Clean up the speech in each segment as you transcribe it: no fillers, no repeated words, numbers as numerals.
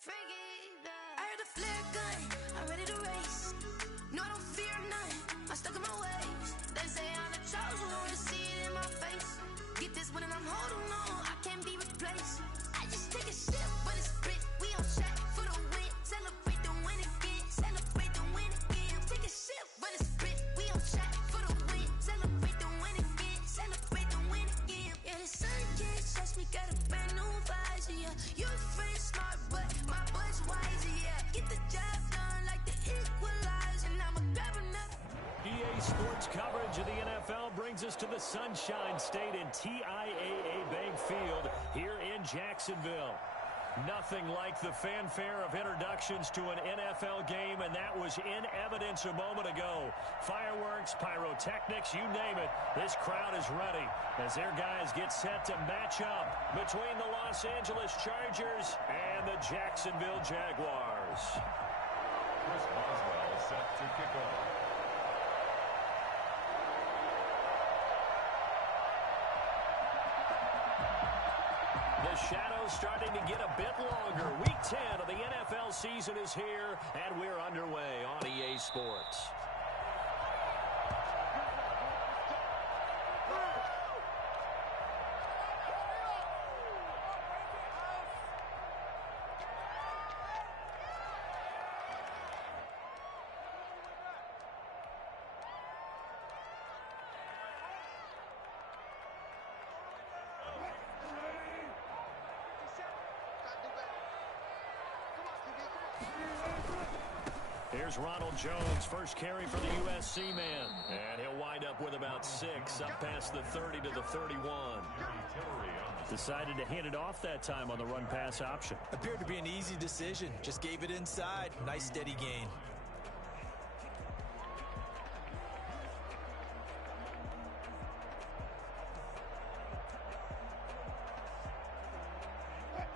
I heard the flare gun, I'm ready to race. No, I don't fear none, I'm stuck in my ways. They say I'm the chosen one, see it in my face. Get this one and I'm holding on, I can't be replaced. I just take a sip, but it's spit. We on track for the win. Celebrate the win again, celebrate the win again. Take a sip, but it's spit. We on track for the win. Celebrate the win again, celebrate the win again. Yeah, the sun can't touch me, got a brand new visor, yeah. Your friend smart, but my butt's wiser, yeah. Get the job done like the equalizer, and I'ma grab another. EA Sports coverage of the NFL brings us to the Sunshine State in TIAA Bank Field here in Jacksonville. Nothing like the fanfare of introductions to an NFL game, and that was in evidence a moment ago. Fireworks, pyrotechnics, you name it, this crowd is ready as their guys get set to match up between the Los Angeles Chargers and the Jacksonville Jaguars. Chris Boswell set to kick off. The shadow's starting to get a bit longer. Week 10 of the NFL season is here, and we're underway on EA Sports. Here's Ronald Jones, first carry for the USC man. And he'll wind up with about 6, up past the 30 to the 31. Decided to hand it off that time on the run-pass option. Appeared to be an easy decision. Just gave it inside. Nice steady gain.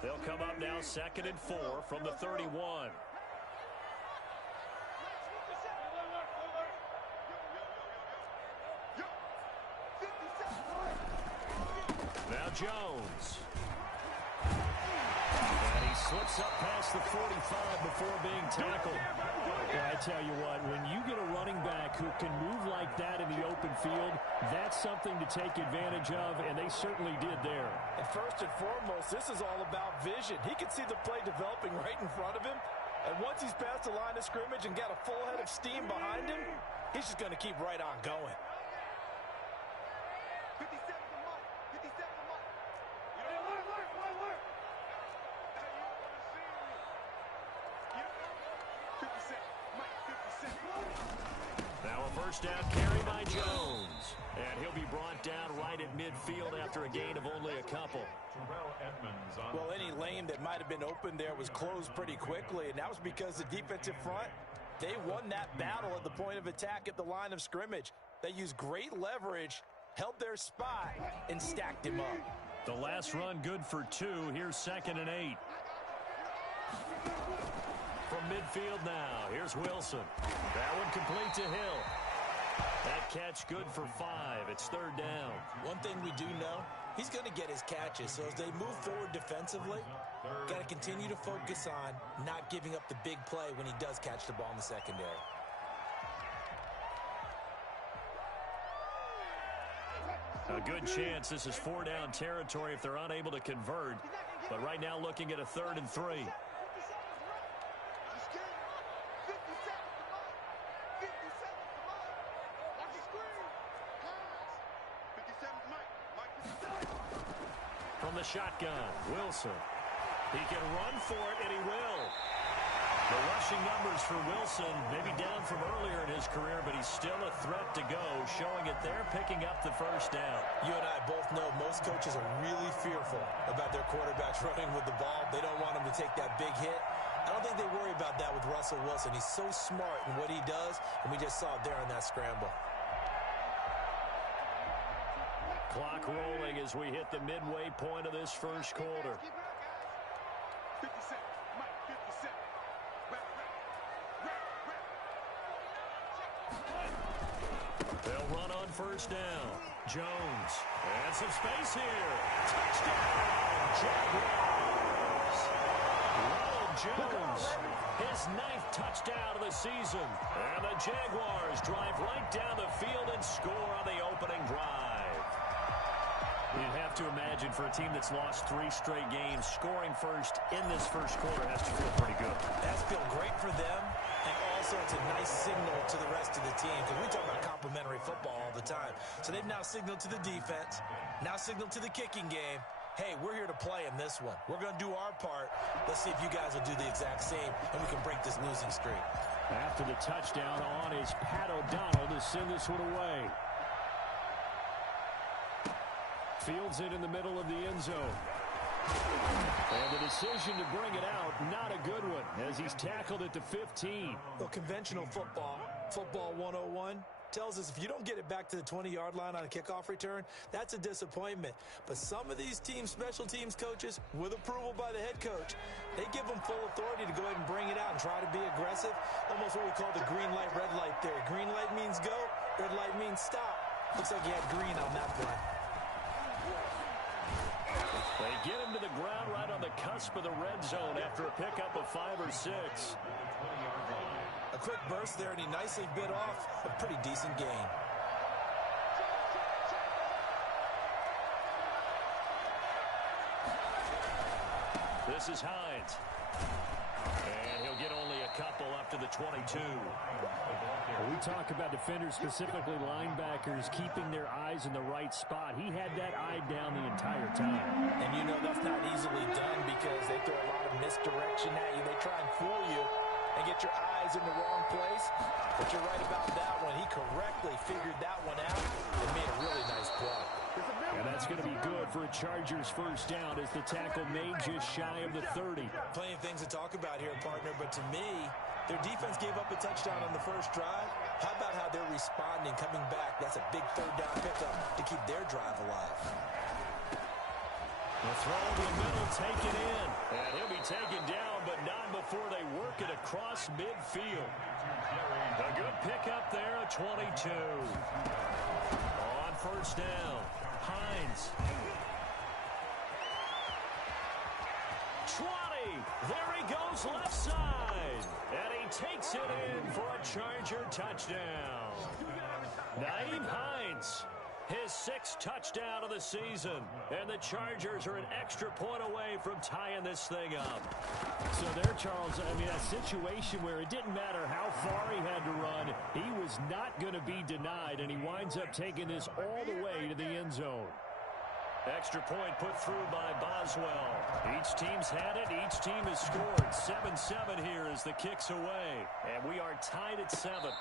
They'll come up now 2nd and 4 from the 31. Now Jones. And he slips up past the 45 before being tackled. Well, I tell you what, when you get a running back who can move like that in the open field, that's something to take advantage of, and they certainly did there. And first and foremost, this is all about vision. He can see the play developing right in front of him, and once he's past the line of scrimmage and got a full head of steam behind him, he's just going to keep right on going. Now a first down carry by Jones. And he'll be brought down right at midfield after a gain of only a couple. Well, any lane that might have been open there was closed pretty quickly, and that was because the defensive front, they won that battle at the point of attack at the line of scrimmage. They used great leverage, held their spot, and stacked him up. The last run good for 2. Here's 2nd and 8. From midfield now, here's Wilson. That one complete to Hill. That catch good for 5. It's 3rd down. One thing we do know, he's going to get his catches. So as they move forward defensively, got to continue to focus on not giving up the big play when he does catch the ball in the secondary. A good chance this is 4-down territory if they're unable to convert. But right now looking at a 3rd and 3. From the shotgun, Wilson. He can run for it, and he will. The rushing numbers for Wilson maybe down from earlier in his career, but he's still a threat to go, showing it there, picking up the first down. You and I both know most coaches are really fearful about their quarterbacks running with the ball. They don't want him to take that big hit. I don't think they worry about that with Russell Wilson. He's so smart in what he does, and we just saw it there on that scramble. Clock rolling as we hit the midway point of this first quarter. They'll run on first down. Jones. And some space here. Touchdown, Jaguars. Ronald Jones, his 9th touchdown of the season. And the Jaguars drive right down the field and score on the opening drive. You'd have to imagine for a team that's lost 3 straight games, scoring first in this first quarter has to feel pretty good. It has to feel great for them, and also it's a nice signal to the rest of the team, because we talk about complementary football all the time. So they've now signaled to the defense, now signaled to the kicking game, hey, we're here to play in this one. We're going to do our part. Let's see if you guys will do the exact same, and we can break this losing streak. After the touchdown on is Pat O'Donnell to send this one away. Fields it in the middle of the end zone. And the decision to bring it out, not a good one, as he's tackled at the 15. Well, conventional football 101, tells us if you don't get it back to the 20-yard line on a kickoff return, that's a disappointment. But some of these teams, special teams coaches, with approval by the head coach, they give them full authority to go ahead and bring it out and try to be aggressive. Almost what we call the green light, red light theory. Green light means go, red light means stop. Looks like he had green on that play. They get him to the ground right on the cusp of the red zone after a pickup of 5 or 6. A quick burst there, and he nicely bit off a pretty decent gain. This is Hines. And he'll get only a couple up to the 22. We talk about defenders, specifically linebackers, keeping their eyes in the right spot. He had that eye down the entire time. And you know that's not easily done because they throw a lot of misdirection at you. They try and fool you and get your eyes in the wrong place. But you're right about that one. He correctly figured that one out and made a really nice play. And that's going to be good for a Chargers first down as the tackle made just shy of the 30. Plenty of things to talk about here, partner, but to me, their defense gave up a touchdown on the first drive. How about how they're responding, coming back? That's a big third down pickup to keep their drive alive. The throw in the middle, taken in. And he'll be taken down, but not before they work it across midfield. A good pickup there, a 22. On first down, Hines. 20. There he goes left side. And he takes it in for a Charger touchdown. Nyheim Hines, his 6th touchdown of the season. And the Chargers are an extra point away from tying this thing up. So there, Charles, I mean, a situation where it didn't matter how far he had to run, he was not going to be denied, and he winds up taking this all the way to the end zone. Extra point put through by Boswell. Each team's had it. Each team has scored. 7-7 here as the kick's away. And we are tied at 7. Fair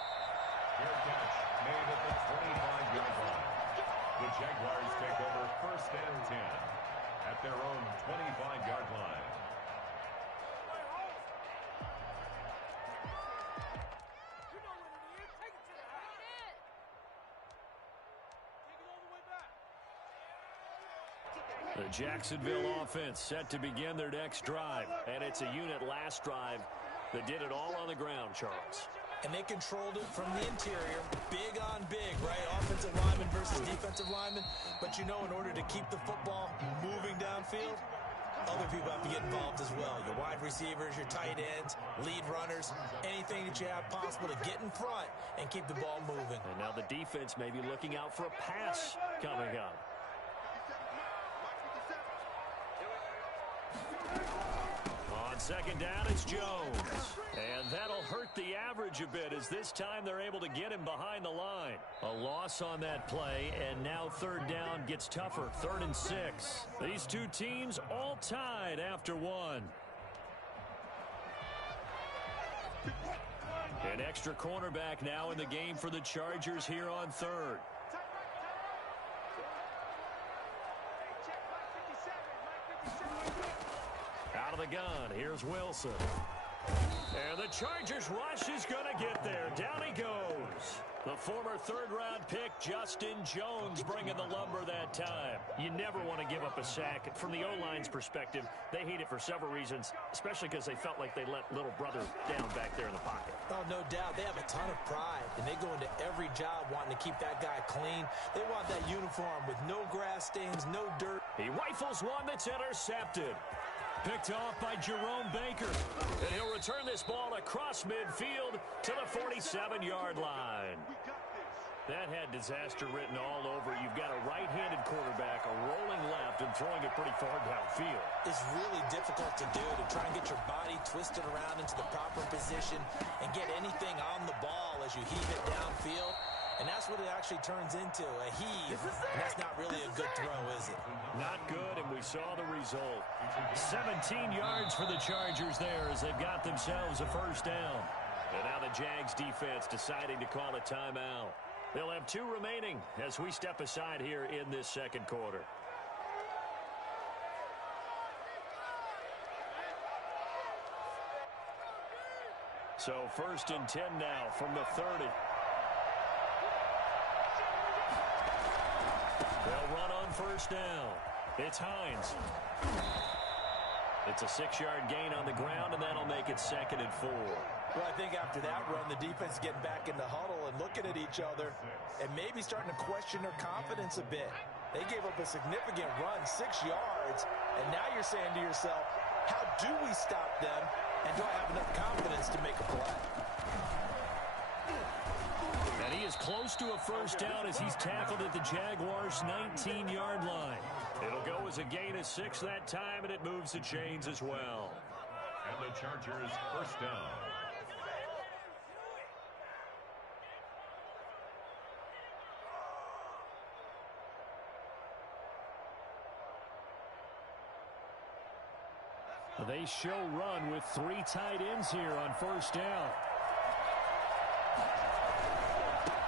catch made at the 25-yard line. The Jaguars take over first and 10 at their own 25-yard line. The Jacksonville offense set to begin their next drive. And it's a unit last drive that did it all on the ground, Charles. And they controlled it from the interior, big on big, right? Offensive lineman versus defensive lineman. But you know, in order to keep the football moving downfield, other people have to get involved as well. Your wide receivers, your tight ends, lead runners, anything that you have possible to get in front and keep the ball moving. And now the defense may be looking out for a pass coming up. On second down, it's Jones. And that'll hurt the average a bit as this time they're able to get him behind the line. A loss on that play, and now third down gets tougher. 3rd and 6. These two teams all tied after 1. An extra cornerback now in the game for the Chargers here on 3rd. Out of the gun, here's Wilson. And the Chargers rush is going to get there. Down he goes. The former third-round pick, Justin Jones, bringing the lumber that time. You never want to give up a sack. From the O-line's perspective, they hate it for several reasons, especially because they felt like they let little brother down back there in the pocket. Oh, no doubt. They have a ton of pride, and they go into every job wanting to keep that guy clean. They want that uniform with no grass stains, no dirt. He rifles one that's intercepted. Picked off by Jerome Baker. And he'll return this ball across midfield to the 47-yard line. That had disaster written all over. You've got a right-handed quarterback, a rolling left, and throwing it pretty far downfield. It's really difficult to do, to try and get your body twisted around into the proper position and get anything on the ball as you heave it downfield. And that's what it actually turns into, a heave. And that's not really a good throw, is it? Not good, and we saw the result. 17 yards for the Chargers there as they've got themselves a first down. And now the Jags defense deciding to call a timeout. They'll have 2 remaining as we step aside here in this second quarter. So 1st and 10 now from the 30. They'll run on first down. It's Hines. It's a 6-yard gain on the ground, and that'll make it 2nd and 4. Well, I think after that run, the defense getting back in the huddle and looking at each other and maybe starting to question their confidence a bit. They gave up a significant run, 6 yards, and now you're saying to yourself, how do we stop them, and do I have enough confidence to make a play? And he is close to a first down as he's tackled at the Jaguars' 19-yard line. It'll go as a gain of 6 that time, and it moves the chains as well. And the Chargers first down. They show run with 3 tight ends here on first down.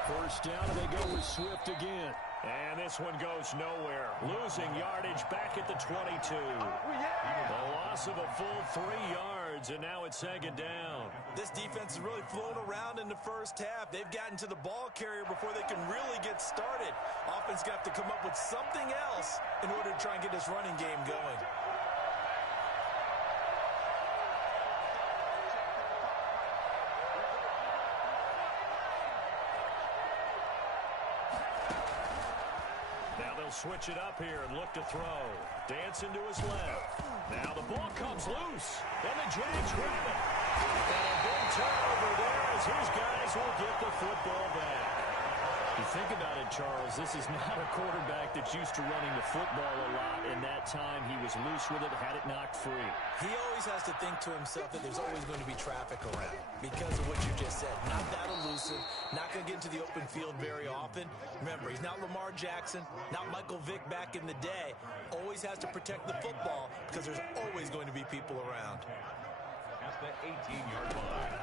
First down, and they go with Swift again. And this one goes nowhere. Losing yardage back at the 22. The loss of a full 3 yards, and now it's 2nd down. This defense is really flown around in the first half. They've gotten to the ball carrier before they can really get started. Offense got to come up with something else in order to try and get this running game going. Switch it up here and look to throw. Dancing to his left. Now the ball comes loose. And the Jags grab it. And a big turnover there as his guys will get the football back. You think about it, Charles, this is not a quarterback that's used to running the football a lot. In that time, he was loose with it, had it knocked free. He always has to think to himself that there's always going to be traffic around because of what you just said. Not that elusive, not going to get into the open field very often. Remember, he's not Lamar Jackson, not Michael Vick back in the day. Always has to protect the football because there's always going to be people around. At the 18-yard line.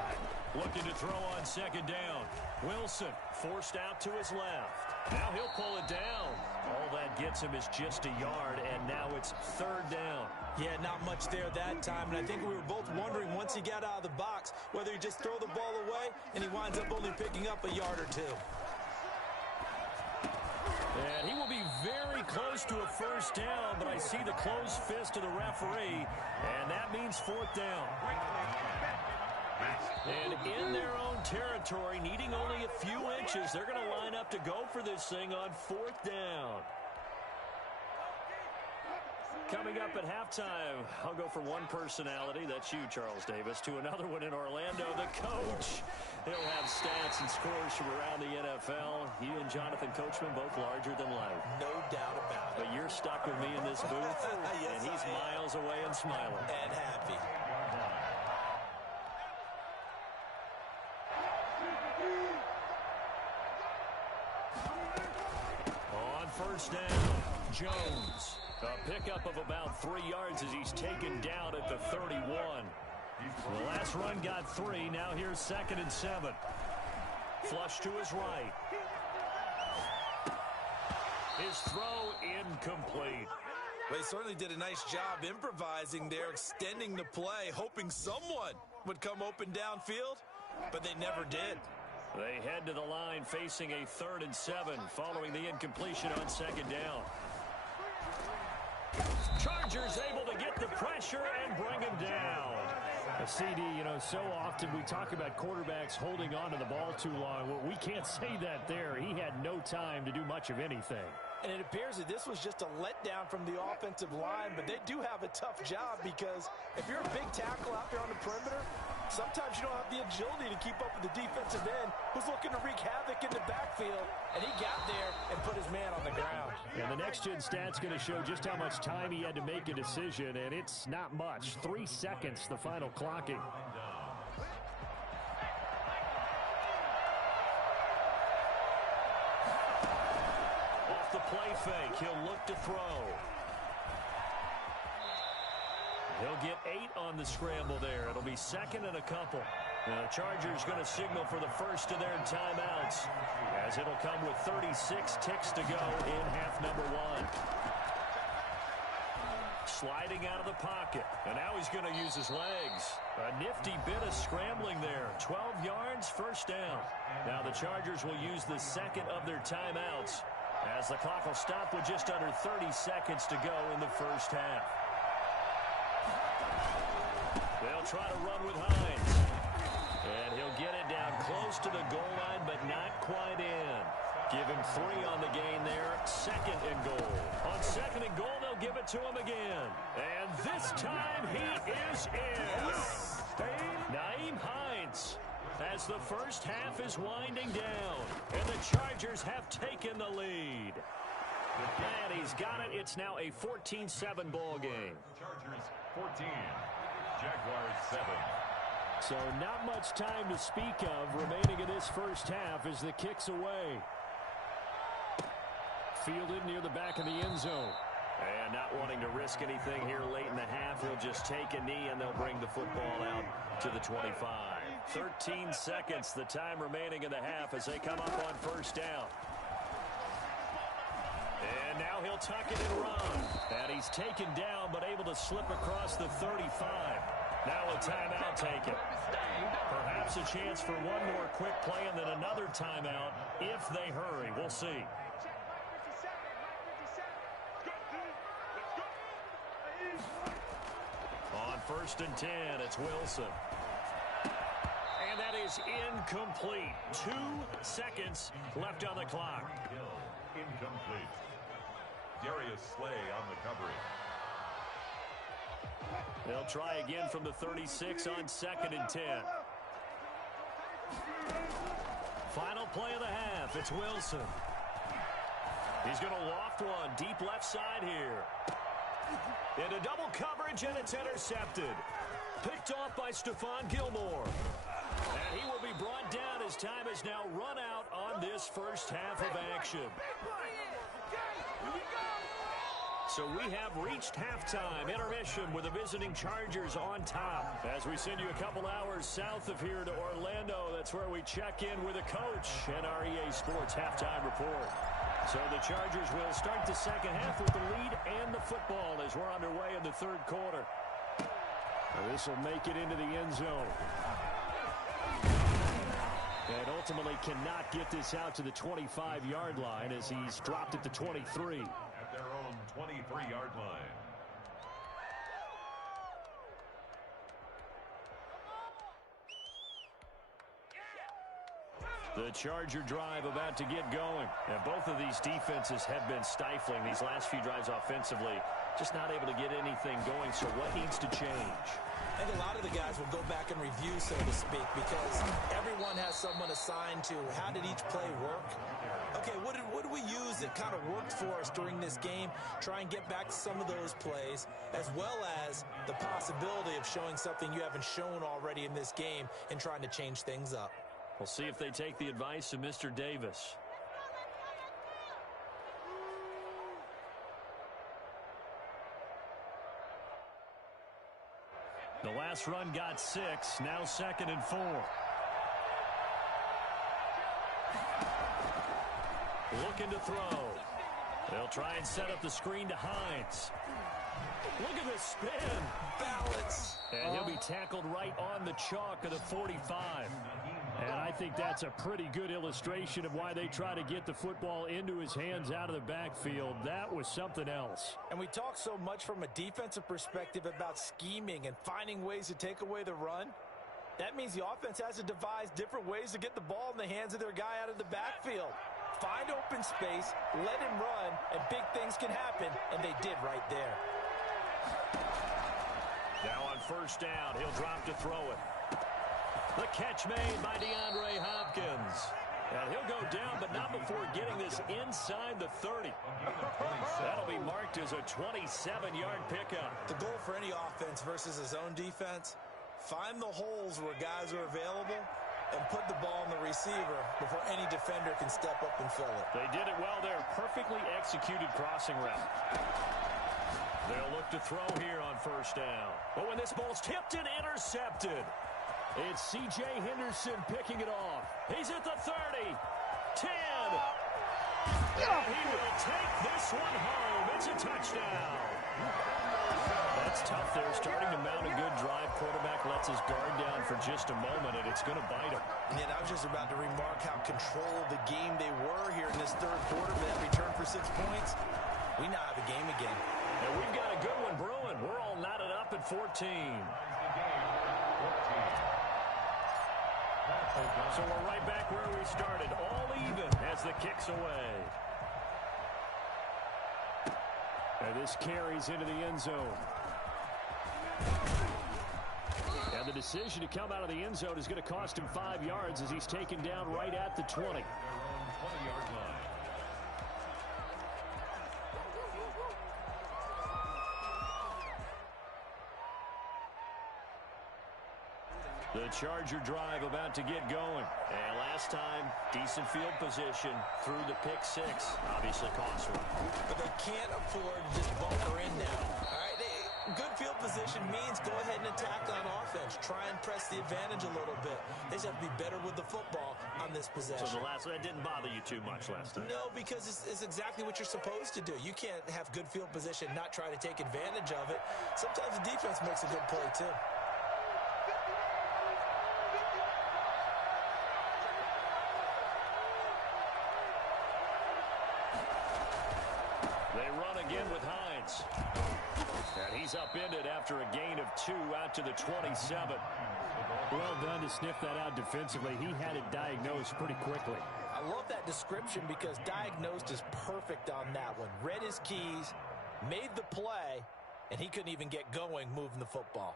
Looking to throw on 2nd down. Wilson forced out to his left. Now he'll pull it down. All that gets him is just a yard, and now it's 3rd down. Yeah, not much there that time, and I think we were both wondering once he got out of the box whether he just throw the ball away, and he winds up only picking up a yard or 2. And he will be very close to a first down, but I see the closed fist of the referee, and that means 4th down. And in their own territory, needing only a few inches, they're going to line up to go for this thing on 4th down. Coming up at halftime, I'll go from one personality, that's you, Charles Davis, to another one in Orlando, the coach. He'll have stats and scores from around the NFL. You and Jonathan Coachman, both larger than life. No doubt about it. But you're stuck with me in this booth, Yes, and he's miles away and smiling. And happy. On first down, Jones. A pickup of about 3 yards as he's taken down at the 31. The last run got 3. Now here's 2nd and 7. Flush to his right. His throw incomplete. Well, he certainly did a nice job improvising there, extending the play, hoping someone would come open downfield, but they never did. They head to the line facing a 3rd and 7 following the incompletion on 2nd down. Chargers able to get the pressure and bring him down. CD, you know, so often we talk about quarterbacks holding on to the ball too long. Well, we can't say that there. He had no time to do much of anything. And it appears that this was just a letdown from the offensive line, but they do have a tough job because if you're a big tackle out there on the perimeter, sometimes you don't have the agility to keep up with the defensive end who's looking to wreak havoc in the backfield, and he got there and put his man on the ground. And the next-gen stat's going to show just how much time he had to make a decision, and it's not much. 3 seconds, the final clocking. The play fake. He'll look to throw. He'll get 8 on the scramble there. It'll be second and a couple. Now, the Chargers going to signal for the first of their timeouts, as it'll come with 36 ticks to go in half number 1. Sliding out of the pocket, and now he's going to use his legs. A nifty bit of scrambling there. 12 yards, first down. Now the Chargers will use the second of their timeouts, as the clock will stop with just under 30 seconds to go in the first half. They'll try to run with Hines. And he'll get it down close to the goal line, but not quite in. Give him 3 on the gain there. Second and goal. On second and goal, they'll give it to him again. And this time he is in. Nyheim Hines, as the first half is winding down, and the Chargers have taken the lead. And he's got it. It's now a 14-7 ball game. Chargers 14, Jaguars 7. So not much time to speak of remaining in this first half as the kick's away. Fielded near the back of the end zone. And not wanting to risk anything here late in the half, he'll just take a knee and they'll bring the football out to the 25. 13 seconds, the time remaining in the half as they come up on first down. And now he'll tuck it and run. And he's taken down but able to slip across the 35. Now a timeout taken. Perhaps a chance for one more quick play and then another timeout if they hurry. We'll see. On first and 10, it's Wilson. And that is incomplete. 2 seconds left on the clock. Incomplete. Darius Slay on the coverage. They'll try again from the 36 on second and 10. Final play of the half. It's Wilson. He's going to loft one deep left side here. Into double coverage, and it's intercepted. Picked off by Stephon Gilmore. And he will be brought down as time has now run out on this first half of action. So we have reached halftime. Intermission with the visiting Chargers on top. As we send you a couple hours south of here to Orlando, that's where we check in with a coach and our EA Sports halftime report. So the Chargers will start the second half with the lead and the football as we're underway in the third quarter. This will make it into the end zone. And ultimately cannot get this out to the 25-yard line as he's dropped at the 23. At their own 23-yard line. The Charger drive about to get going. And both of these defenses have been stifling these last few drives offensively. Just not able to get anything going, so what needs to change? I think a lot of the guys will go back and review, so to speak, because everyone has someone assigned to how did each play work. Okay, what did we use that kind of worked for us during this game? Try and get back to some of those plays, as well as the possibility of showing something you haven't shown already in this game and trying to change things up. We'll see if they take the advice of Mr. Davis. The last run got 6, now second and 4. Looking to throw. They'll try and set up the screen to Hines. Look at this spin. Balance. And he'll be tackled right on the chalk of the 45. And I think that's a pretty good illustration of why they try to get the football into his hands out of the backfield. That was something else. And we talk so much from a defensive perspective about scheming and finding ways to take away the run. That means the offense has to devise different ways to get the ball in the hands of their guy out of the backfield. Find open space, let him run, and big things can happen, and they did right there. Now on first down, he'll drop to throw it. The catch made by DeAndre Hopkins. And he'll go down, but not before getting this inside the 30. That'll be marked as a 27-yard pickup. The goal for any offense versus his own defense, find the holes where guys are available and put the ball on the receiver before any defender can step up and fill it. They did it well there. Perfectly executed crossing route. They'll look to throw here on first down. But when this ball's tipped and intercepted, it's C.J. Henderson picking it off. He's at the 30, 10. And he will take this one home. It's a touchdown. That's tough there. Starting to mount a good drive. Quarterback lets his guard down for just a moment, and it's going to bite him. And I was just about to remark how controlled the game they were here in this third quarter. But that return for 6 points, we now have a game again. And we've got a good one brewing. We're all knotted up at 14. So we're right back where we started, all even as the kick's away. And this carries into the end zone. And the decision to come out of the end zone is going to cost him 5 yards as he's taken down right at the 20. 20-yard line. The Charger drive about to get going. And last time, decent field position through the pick six. Obviously costly. But they can't afford to just bunker in now. All right, good field position means go ahead and attack on offense. Try and press the advantage a little bit. They just have to be better with the football on this possession. So that didn't bother you too much last time? No, because it's exactly what you're supposed to do. You can't have good field position, not try to take advantage of it. Sometimes the defense makes a good play, too. They run again with Hines. And he's upended after a gain of 2 out to the 27. Well done to sniff that out defensively. He had it diagnosed pretty quickly. I love that description because diagnosed is perfect on that one. Read his keys, made the play, and he couldn't even get going moving the football.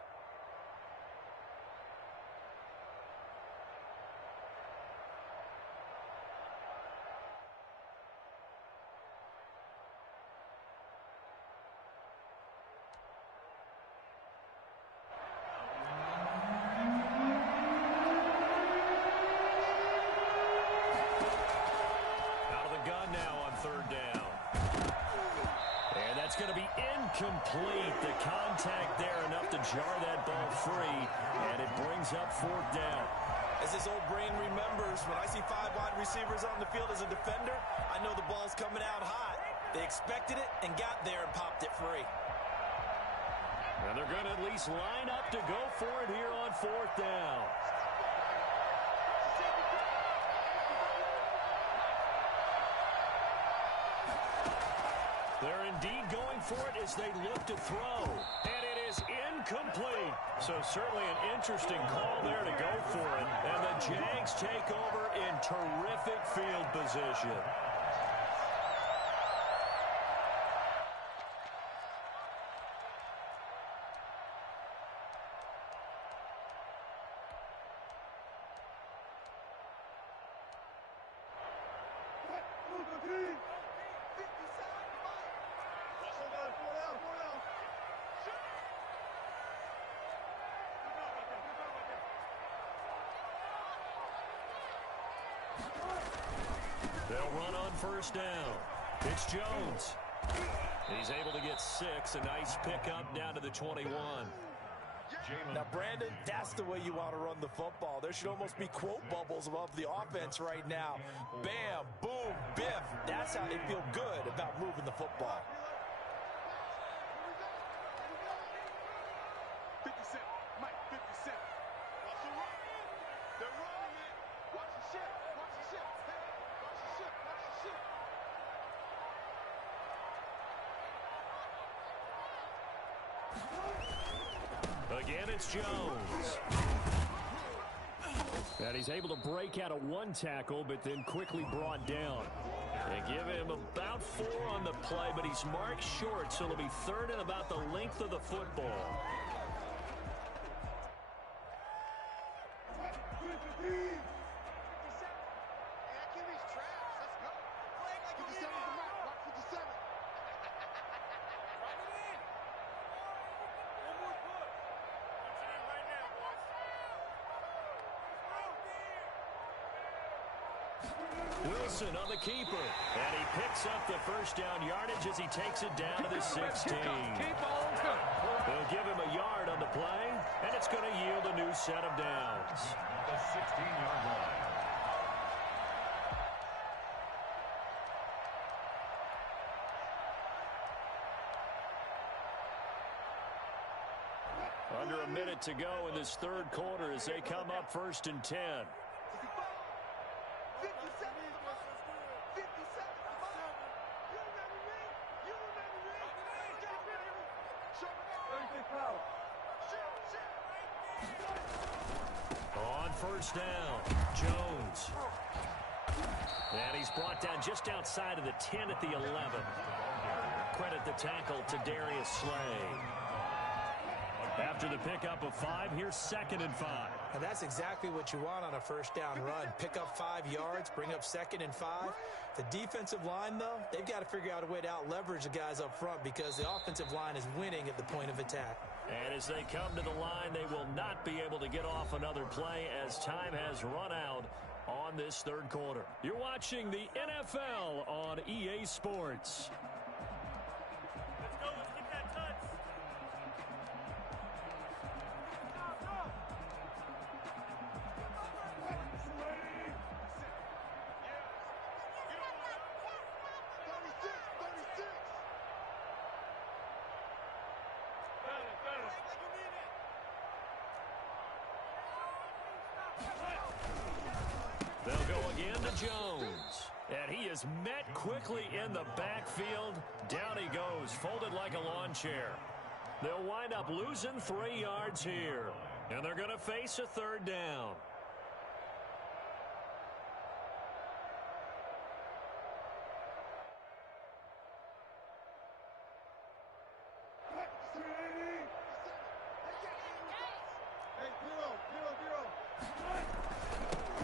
Complete. The contact there enough to jar that ball free, and it brings up fourth down. As this old brain remembers, when I see 5 wide receivers on the field as a defender, I know the ball's coming out hot. They expected it and got there and popped it free. And they're going to at least line up to go for it here on fourth down. They're indeed going for it as they look to throw. And it is incomplete. So certainly an interesting call there to go for it. And the Jags take over in terrific field position. They'll run on first down. It's Jones. He's able to get 6. A nice pickup down to the 21. Now, Brandon, that's the way you want to run the football. There should almost be quote bubbles above the offense right now. Bam, boom, biff. That's how they feel good about moving the football. 57, Mike, 57. Watch the run. They're running it. Watch the shit. Watch the shit. Watch the shit. Watch the shit. Again, it's Jones. And he's able to break out of one tackle, but then quickly brought down. They give him about 4 on the play, but he's marked short, so it'll be third and about the length of the football. Wilson on the keeper, and he picks up the first down yardage as he takes it down to the 16. They'll give him a yard on the play, and it's going to yield a new set of downs. The 16-yard line. Under a minute to go in this third quarter as they come up 1st and 10. On 1st down, Jones. And he's brought down just outside of the 10 at the 11. Credit the tackle to Darius Slay. After the pickup of 5, here's 2nd and 5. And that's exactly what you want on a first down run. Pick up 5 yards, bring up 2nd and 5. The defensive line, though, they've got to figure out a way to out-leverage the guys up front because the offensive line is winning at the point of attack. And as they come to the line, they will not be able to get off another play as time has run out on this third quarter. You're watching the NFL on EA Sports. They'll go again to Jones. And he is met quickly in the backfield. Down he goes, folded like a lawn chair. They'll wind up losing 3 yards here. And they're going to face a 3rd down.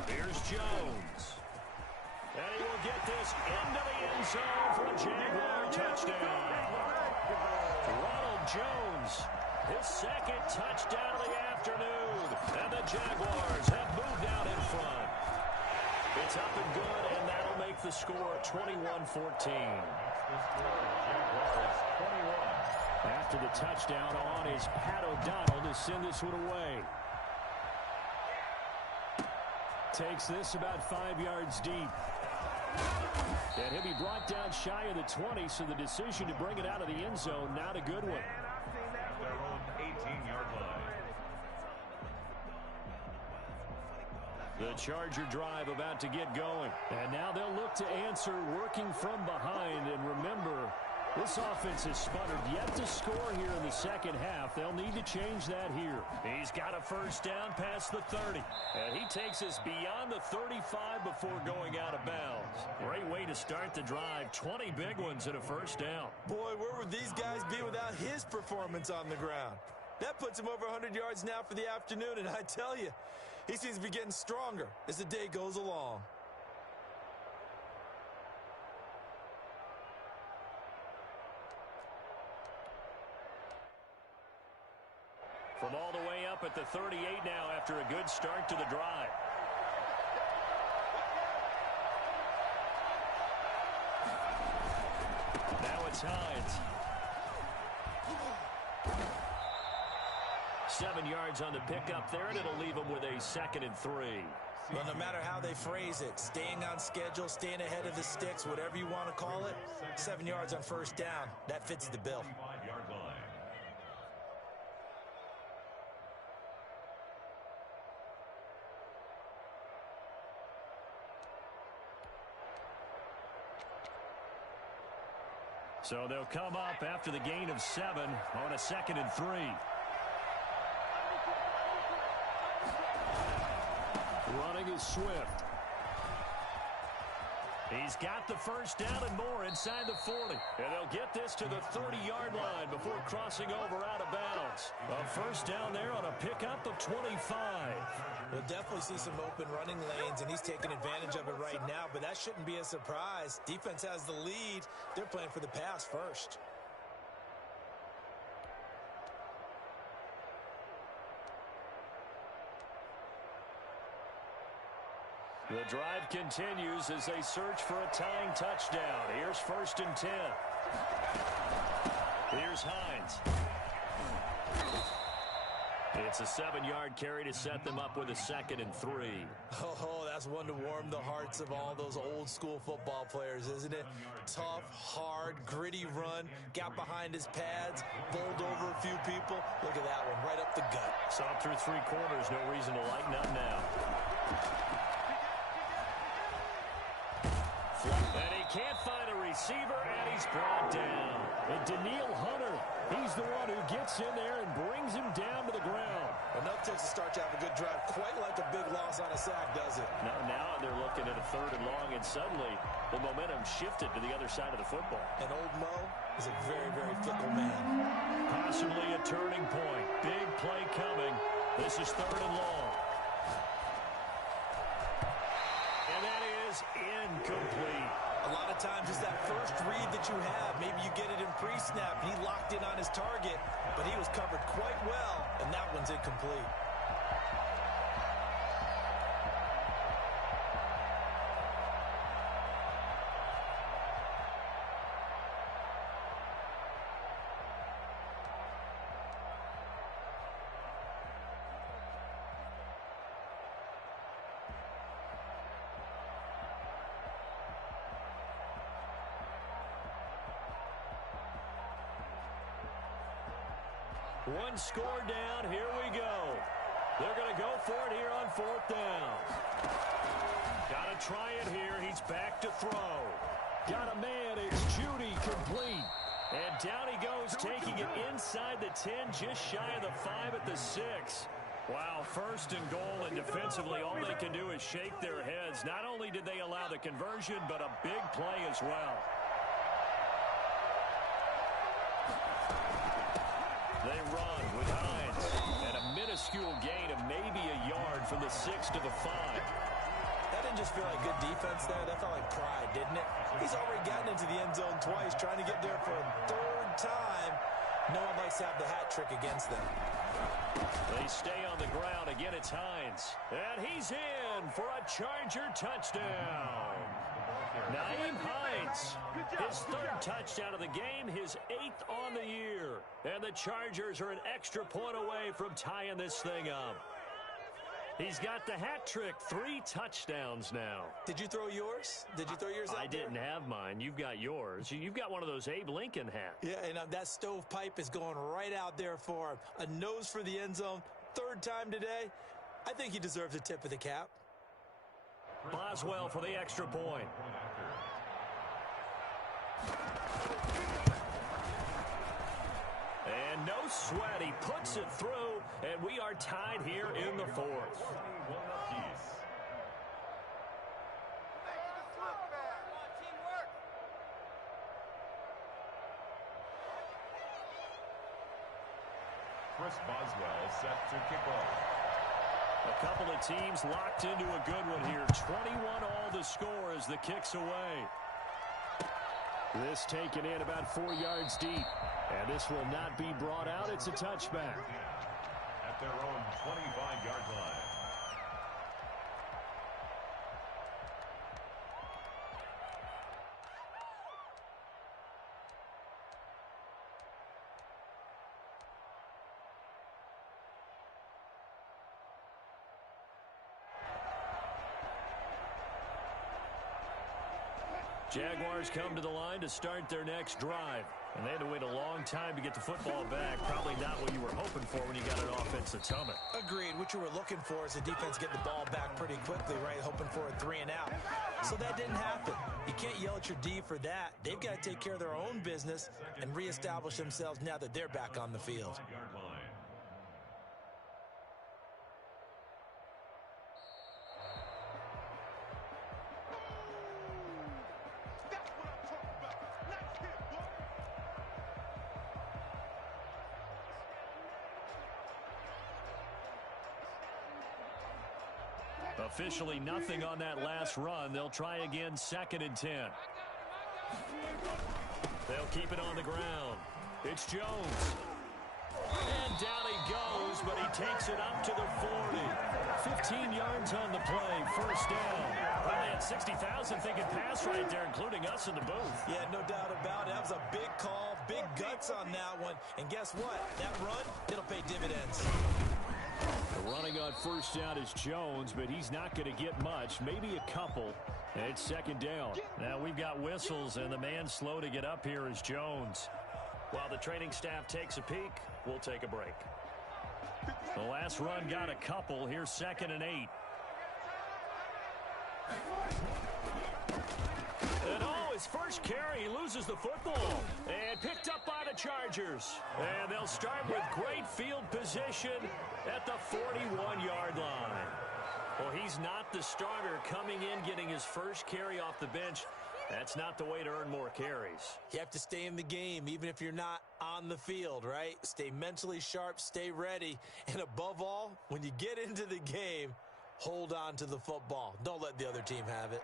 Here's Jones. And he will get this into the end zone for a Jaguar touchdown. Ronald Jones, his 2nd touchdown of the afternoon. And the Jaguars have moved out in front. It's up and good, and that'll make the score 21-14. After the touchdown on is Pat O'Donnell to send this one away. Takes this about 5 yards deep. And he'll be brought down shy of the 20, so the decision to bring it out of the end zone, not a good one. At their own 18-yard line. The Charger drive about to get going. And now they'll look to answer working from behind. And remember, this offense has sputtered yet to score here in the second half. They'll need to change that here. He's got a first down past the 30. And he takes us beyond the 35 before going out of bounds. Great way to start the drive. 20 big ones and a first down. Boy, where would these guys be without his performance on the ground? That puts him over 100 yards now for the afternoon, and I tell you, he seems to be getting stronger as the day goes along. From all the way up at the 38 now after a good start to the drive. Now it's Hines. 7 yards on the pickup there, and it'll leave him with a 2nd and 3. Well, no matter how they phrase it, staying on schedule, staying ahead of the sticks, whatever you want to call it, 7 yards on first down, that fits the bill. 25-yard line. So they'll come up after the gain of 7 on a 2nd and 3. Running is Swift. He's got the first down and more inside the 40. And they'll get this to the 30-yard line before crossing over out of bounds. A first down there on a pickup of 25. We'll definitely see some open running lanes, and he's taking advantage of it right now, but that shouldn't be a surprise. Defense has the lead. They're playing for the pass first. The drive continues as they search for a tying touchdown. Here's 1st and 10. Here's Hines. It's a 7-yard carry to set them up with a 2nd and 3. Oh, that's one to warm the hearts of all those old school football players, isn't it? Tough, hard, gritty run, got behind his pads, bowled over a few people. Look at that one, right up the gut. Saw him through 3 quarters, no reason to lighten up now. And he can't find a receiver, and he's brought down. And Daniil Hunter, he's the one who gets in there and brings him down to the ground. Enough takes to start to have a good drive, quite like a big loss on a sack, does it? Now they're looking at a 3rd and long, and suddenly the momentum shifted to the other side of the football. And old Mo is a very, very fickle man. Possibly a turning point. Big play coming. This is 3rd and long. And that is incomplete. A lot of times it's that first read that you have. Maybe you get it in pre-snap, and he locked in on his target, but he was covered quite well, and that one's incomplete. One score down. Here we go. They're going to go for it here on 4th down. Got to try it here. He's back to throw. Got a man. It's Judy, complete. And down he goes, taking it inside the 10, just shy of the 5 at the 6. Wow, 1st and goal, and defensively all they can do is shake their heads. Not only did they allow the conversion, but a big play as well. They run with Hines, and a minuscule gain of maybe a yard from the 6 to the 5. That didn't just feel like good defense there. That felt like pride, didn't it? He's already gotten into the end zone twice, trying to get there for a 3rd time. No one likes to have the hat trick against them. They stay on the ground. Again, it's Hines. And he's in for a Charger touchdown. Naeem Hines, his 3rd touchdown of the game, his 8th on the year. And the Chargers are an extra point away from tying this thing up. He's got the hat trick, 3 touchdowns now. Did you throw yours? Did you throw yours out I didn't have mine. You've got yours. You've got one of those Abe Lincoln hats. Yeah, and that stovepipe is going right out there for him. A nose for the end zone. 3rd time today. I think he deserves a tip of the cap. Boswell for the extra point. And no sweat. He puts it through, and we are tied here in the 4th. Chris Boswell set to kick off. A couple of teams locked into a good one here. 21 all the score as the kick's away. This taken in about 4 yards deep. And this will not be brought out. It's a touchback. At their own 25-yard line. Jaguars come to the line to start their next drive. And they had to wait a long time to get the football back. Probably not what you were hoping for when you got an offensive summit. Agreed. What you were looking for is the defense get the ball back pretty quickly, right? Hoping for a 3 and out. So that didn't happen. You can't yell at your D for that. They've got to take care of their own business and reestablish themselves now that they're back on the field. Officially nothing on that last run. They'll try again, 2nd and 10. They'll keep it on the ground. It's Jones. And down he goes, but he takes it up to the 40. 15 yards on the play, 1st down. Probably had 60,000 thinking pass right there, including us in the booth. Yeah, no doubt about it. That was a big call, big guts on that one. And guess what? That run, it'll pay dividends. The running on 1st down is Jones, but he's not going to get much, maybe a couple. It's 2nd down. Now we've got whistles, and the man slow to get up here is Jones. While the training staff takes a peek, we'll take a break. The last run got a couple. Here's 2nd and 8. And his first carry, he loses the football. And picked up by the Chargers. And they'll start with great field position at the 41-yard line. Well, he's not the starter coming in, getting his first carry off the bench. That's not the way to earn more carries. You have to stay in the game, even if you're not on the field, right? Stay mentally sharp, stay ready, and above all, when you get into the game, hold on to the football. Don't let the other team have it.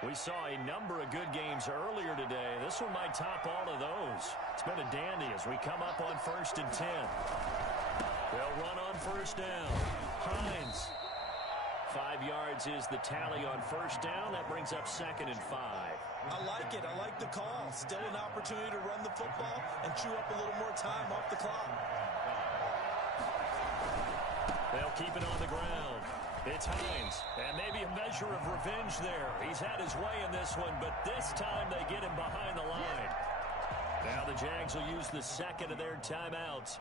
We saw a number of good games earlier today. This one might top all of those. It's been a dandy as we come up on 1st and 10. They'll run on 1st down. Hines. 5 yards is the tally on 1st down. That brings up 2nd and 5. I like it. I like the call. Still an opportunity to run the football and chew up a little more time off the clock. They'll keep it on the ground. It's Hines, and maybe a measure of revenge there. He's had his way in this one, but this time they get him behind the line. Now the Jags will use the second of their timeouts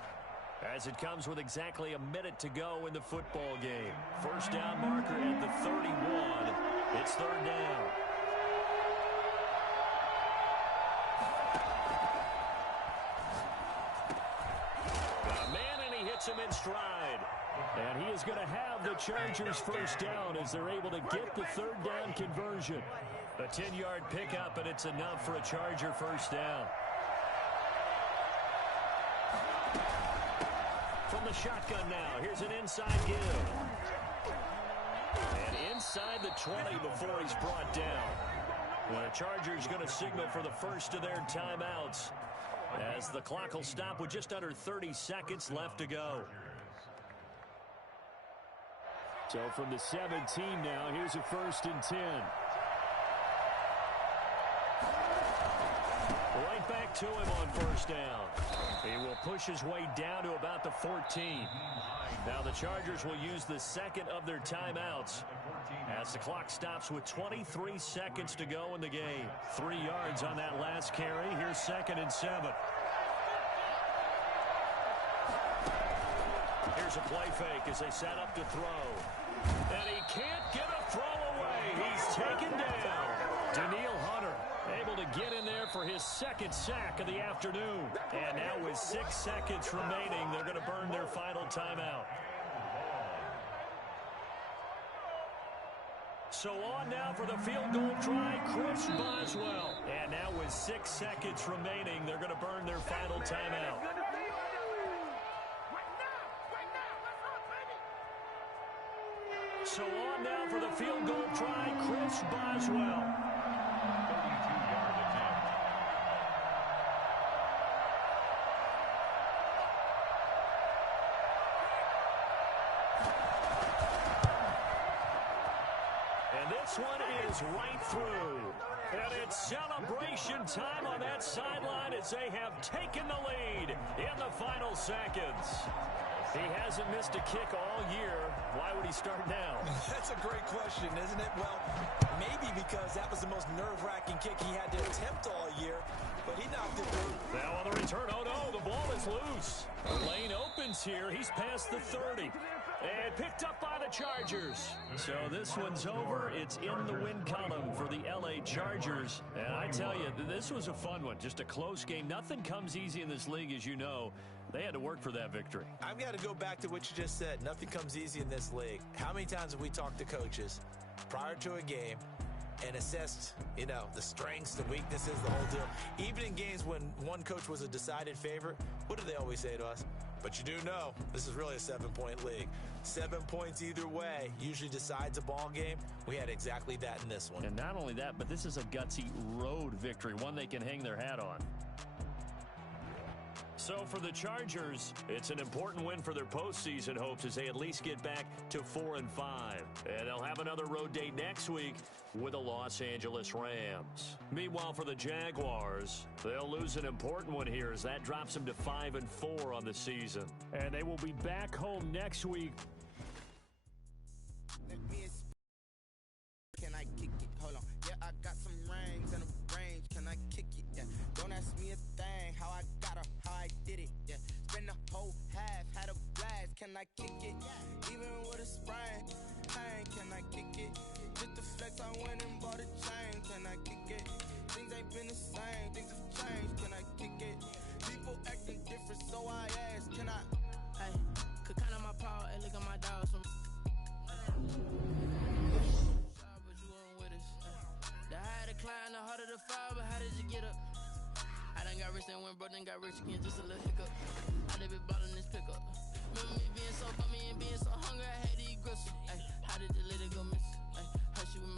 as it comes with exactly a minute to go in the football game. 1st down marker at the 31. It's 3rd down. Got a man, and he hits him in stride. And he is going to have the Chargers 1st down as they're able to get the 3rd down conversion. A 10-yard pickup, and it's enough for a Charger 1st down. From the shotgun now, here's an inside give. And inside the 20 before he's brought down. The Chargers going to signal for the first of their timeouts as the clock will stop with just under 30 seconds left to go. So from the 17 now, here's a 1st and 10. Right back to him on 1st down. He will push his way down to about the 14. Now the Chargers will use the second of their timeouts as the clock stops with 23 seconds to go in the game. 3 yards on that last carry. Here's 2nd and 7. Here's a play fake as they set up to throw. And he can't get a throw away. He's taken down. Daniil Hunter able to get in there for his 2nd sack of the afternoon. And now with 6 seconds remaining, they're going to burn their final timeout. So on now for the field goal try, Chris Boswell. And now with 6 seconds remaining, they're going to burn their final timeout. So on now for the field goal try, Chris Boswell. 32-yard attempt. And this one is right through. And it's celebration time on that sideline as they have taken the lead in the final seconds. He hasn't missed a kick all year. Why would he start now? That's a great question, isn't it? Well, maybe because that was the most nerve-wracking kick he had to attempt all year, but he knocked it through. Now on the return, oh no, the ball is loose. The lane opens here. He's past the 30. And picked up by the Chargers. So this one's over. It's in the win column for the LA Chargers. And I tell you, this was a fun one. Just a close game. Nothing comes easy in this league, as you know. They had to work for that victory. I've got to go back to what you just said. Nothing comes easy in this league. How many times have we talked to coaches prior to a game and assessed, the strengths, the weaknesses, the whole deal? Even in games when one coach was a decided favorite, what do they always say to us? But you do know this is really a 7-point league. 7 points either way usually decides a ball game. We had exactly that in this one. And not only that, but this is a gutsy road victory, one they can hang their hat on. So for the Chargers, it's an important win for their postseason hopes as they at least get back to 4-5. And they'll have another road date next week with the Los Angeles Rams. Meanwhile, for the Jaguars, they'll lose an important one here as that drops them to 5-4 on the season. And they will be back home next week. Can I kick it? Hold on. Yeah, I got some rings and a range. Can I kick it? Yeah. Don't ask me a thing. How I got her, how I did it. Yeah. Spend the whole half, had a blast. Can I kick it? Even with a sprain. Hey, can I kick it? Just the flex, I went and bought a chain. Can I kick it? Things ain't been the same. Things have changed. Can I kick it? People acting different, so I asked. Can I? Hey, could count on my power and look at my dogs from. But you weren't with us. The higher the climb, the harder the fall. But how did you get up? I done got rich and went broke, then got rich again, just a little hiccup. I done been ballin' this pickup. Remember me being so bummy and being so hungry, I had to eat gristle. Ay, how did the lady go miss? Ay, how she would make